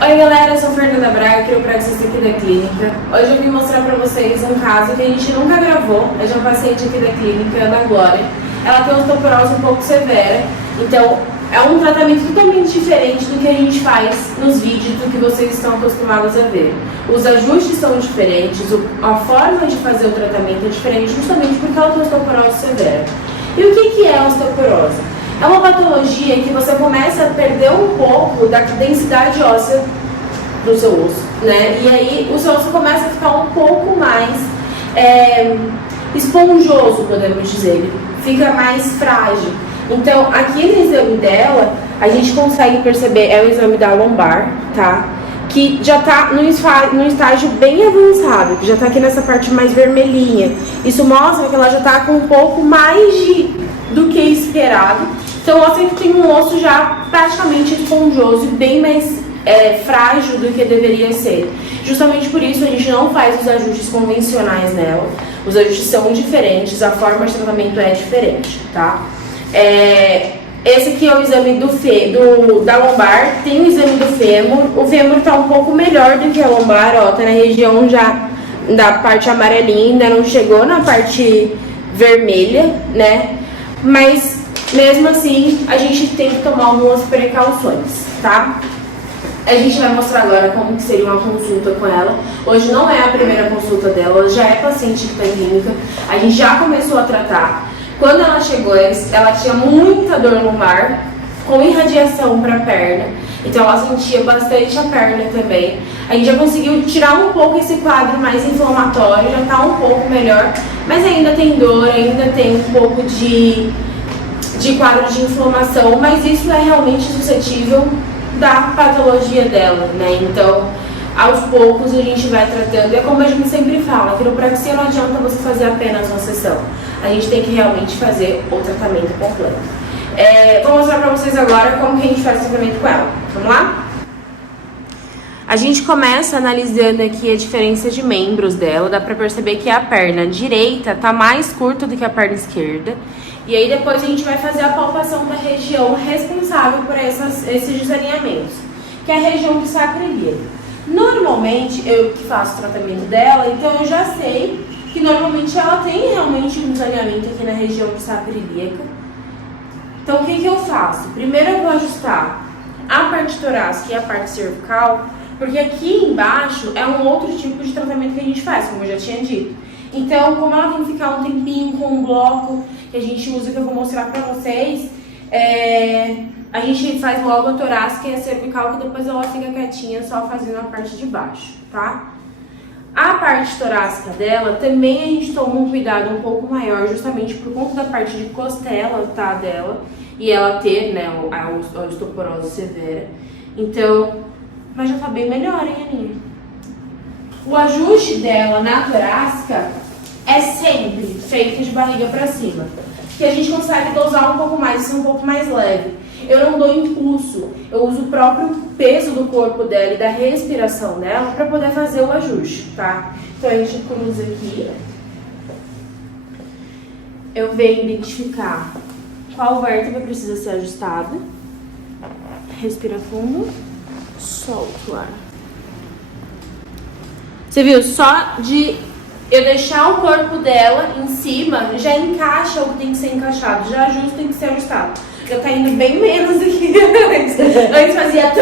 Oi galera, eu sou a Fernanda Braga, quiropraxista aqui da clínica. Hoje eu vim mostrar pra vocês um caso que a gente nunca gravou. É de uma paciente aqui da clínica, Ana Glória. Ela tem osteoporose um pouco severa, então é um tratamento totalmente diferente do que a gente faz nos vídeos, do que vocês estão acostumados a ver. Os ajustes são diferentes, a forma de fazer o tratamento é diferente justamente porque ela tem osteoporose severa. E o que é a osteoporose? É uma patologia em que você começa a perder um pouco da densidade óssea do seu osso, né? E aí o seu osso começa a ficar um pouco mais esponjoso, podemos dizer. Ele fica mais frágil. Então, aqui no exame dela, a gente consegue perceber, é o exame da lombar, tá? Que já tá num estágio bem avançado, que já tá aqui nessa parte mais vermelhinha. Isso mostra que ela já tá com um pouco mais do que esperado. Então, ela sempre tem um osso já praticamente esponjoso e bem mais frágil do que deveria ser. Justamente por isso a gente não faz os ajustes convencionais nela. Os ajustes são diferentes, a forma de tratamento é diferente, tá? Esse aqui é o exame da lombar, tem o exame do fêmur. O fêmur tá um pouco melhor do que a lombar, ó, tá na região já da parte amarelinha, ainda não chegou na parte vermelha, né? Mas mesmo assim, a gente tem que tomar algumas precauções, tá? A gente vai mostrar agora como que seria uma consulta com ela. Hoje não é a primeira consulta dela, ela já é paciente que está em clínica. A gente já começou a tratar. Quando ela chegou, ela tinha muita dor lombar, com irradiação para a perna. Então ela sentia bastante a perna também. A gente já conseguiu tirar um pouco esse quadro mais inflamatório, já está um pouco melhor. Mas ainda tem dor, ainda tem um pouco de quadro de inflamação, mas isso é realmente suscetível da patologia dela, né? Então, aos poucos a gente vai tratando. É como a gente sempre fala, a quiropraxia não adianta você fazer apenas uma sessão. A gente tem que realmente fazer o tratamento completo. Vou mostrar pra vocês agora como que a gente faz o tratamento com ela. Vamos lá? A gente começa analisando aqui a diferença de membros dela. Dá pra perceber que a perna direita tá mais curta do que a perna esquerda. E aí depois a gente vai fazer a palpação da região responsável por esses desalinhamentos, que é a região do sacro ilíaco. Normalmente, eu que faço o tratamento dela, então eu já sei que normalmente ela tem realmente um desalinhamento aqui na região do sacro ilíaco. Então o que eu faço? Primeiro eu vou ajustar a parte torácica e a parte cervical, porque aqui embaixo é um outro tipo de tratamento que a gente faz, como eu já tinha dito. Então, como ela tem que ficar um tempinho com um bloco que a gente usa, que eu vou mostrar pra vocês, a gente faz logo a torácica e a cervical, que depois ela fica quietinha só fazendo a parte de baixo, tá? A parte torácica dela, também a gente toma um cuidado um pouco maior, justamente por conta da parte de costela, tá, dela, e ela ter, né, a osteoporose severa. Então, mas já tá bem melhor, hein, Aninha? O ajuste dela na torácica é sempre feito de barriga para cima, que a gente consegue dosar um pouco mais, ser um pouco mais leve. Eu não dou impulso, eu uso o próprio peso do corpo dela e da respiração dela para poder fazer o ajuste, tá? Então a gente cruza aqui, eu venho identificar qual vértebra precisa ser ajustada, respira fundo, solta o ar. Você viu? Só de eu deixar o corpo dela em cima, já encaixa o que tem que ser encaixado, já ajusta o que tem que ser ajustado. Já tá indo bem menos do que antes. Antes fazia...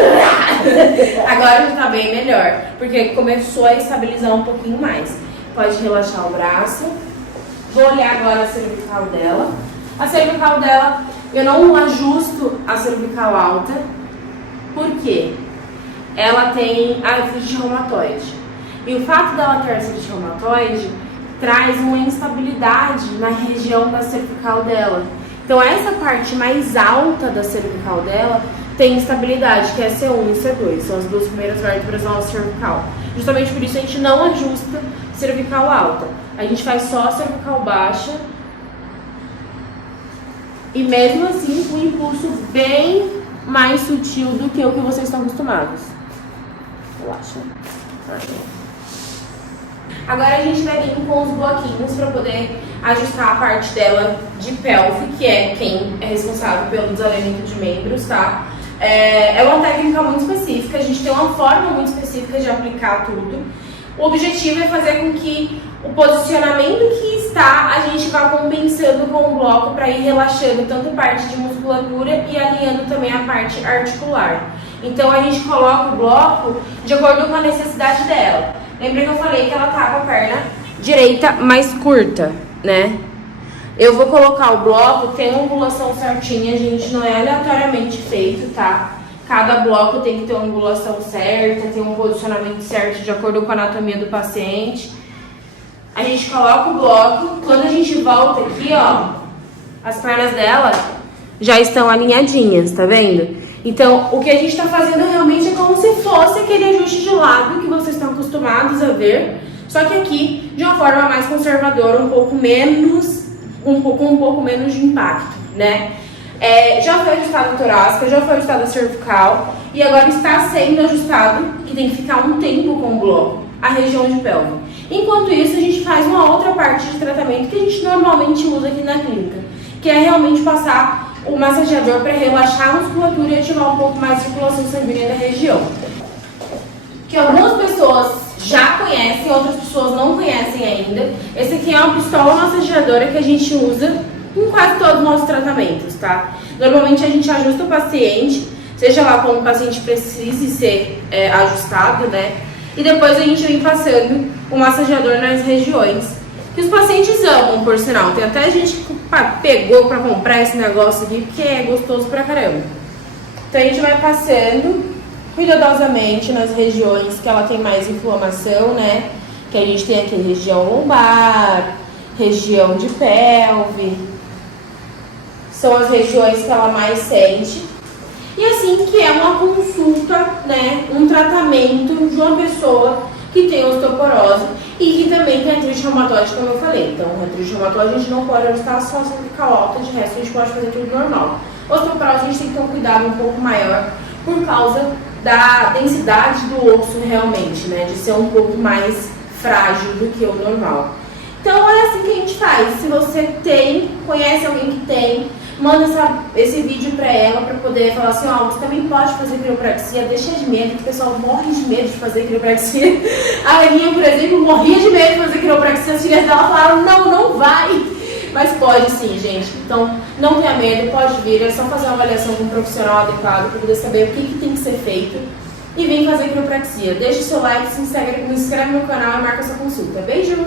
Agora já tá bem melhor, porque começou a estabilizar um pouquinho mais. Pode relaxar o braço. Vou olhar agora a cervical dela. A cervical dela, eu não ajusto a cervical alta. Por quê? Ela tem artrite reumatoide. E o fato dela ter artrite reumatoide traz uma instabilidade na região da cervical dela. Então essa parte mais alta da cervical dela tem instabilidade, que é C1 e C2. São as duas primeiras vértebras da nossa cervical. Justamente por isso a gente não ajusta cervical alta. A gente faz só a cervical baixa. E mesmo assim com um impulso bem mais sutil do que o que vocês estão acostumados. Relaxa. Agora a gente vai vir com os bloquinhos para poder ajustar a parte dela de pelve, que é quem é responsável pelo desalinhamento de membros, tá? É uma técnica muito específica, a gente tem uma forma muito específica de aplicar tudo. O objetivo é fazer com que o posicionamento que está, a gente vá compensando com o bloco para ir relaxando tanto parte de musculatura e alinhando também a parte articular. Então a gente coloca o bloco de acordo com a necessidade dela. Lembra que eu falei que ela tá com a perna direita mais curta, né? Eu vou colocar o bloco, tem uma angulação certinha, gente, não é aleatoriamente feito, tá? Cada bloco tem que ter uma angulação certa, tem um posicionamento certo de acordo com a anatomia do paciente. A gente coloca o bloco, quando a gente volta aqui, ó, as pernas dela já estão alinhadinhas, tá vendo? Então, o que a gente tá fazendo realmente é como se fosse aquele ajuste de lado que vocês estão acostumados a ver, só que aqui de uma forma mais conservadora, um pouco menos de impacto, né? Já foi ajustado a torácica, já foi ajustado a cervical e agora está sendo ajustado, que tem que ficar um tempo com o bloco, a região de pelve. Enquanto isso, a gente faz uma outra parte de tratamento que a gente normalmente usa aqui na clínica, que é realmente passar o massageador para relaxar a musculatura e ativar um pouco mais a circulação sanguínea da região. Que algumas pessoas já conhecem, outras pessoas não conhecem ainda. Esse aqui é uma pistola massageadora que a gente usa em quase todos os nossos tratamentos, tá? Normalmente a gente ajusta o paciente, seja lá como o paciente precise ser ajustado, né? E depois a gente vem passando o massageador nas regiões que os pacientes amam, por sinal. Tem até gente que pegou pra comprar esse negócio aqui porque é gostoso pra caramba. Então a gente vai passando cuidadosamente nas regiões que ela tem mais inflamação, né? Que a gente tem aqui região lombar, região de pelve. São as regiões que ela mais sente. E assim que é uma consulta, né? Um tratamento de uma pessoa que tem osteoporose e que também tem artrite reumatoide, como eu falei. Então, artrite reumatoide a gente não pode ajustar só cervical alta, de resto a gente pode fazer tudo normal. Osteoporose a gente tem que ter um cuidado um pouco maior por causa da densidade do osso realmente, né? De ser um pouco mais frágil do que o normal. Então é assim que a gente faz. Se você conhece alguém que tem, manda esse vídeo pra ela, pra poder falar assim, ó, você também pode fazer quiropraxia, deixa de medo, que o pessoal morre de medo de fazer quiropraxia. A Aninha, por exemplo, morria de medo de fazer quiropraxia, as filhas dela falaram, não vai. Mas pode sim, gente. Então, não tenha medo, pode vir, é só fazer uma avaliação com um profissional adequado pra poder saber o que tem que ser feito e vem fazer quiropraxia. Deixa o seu like, se inscreve no canal e marca sua consulta. Beijo!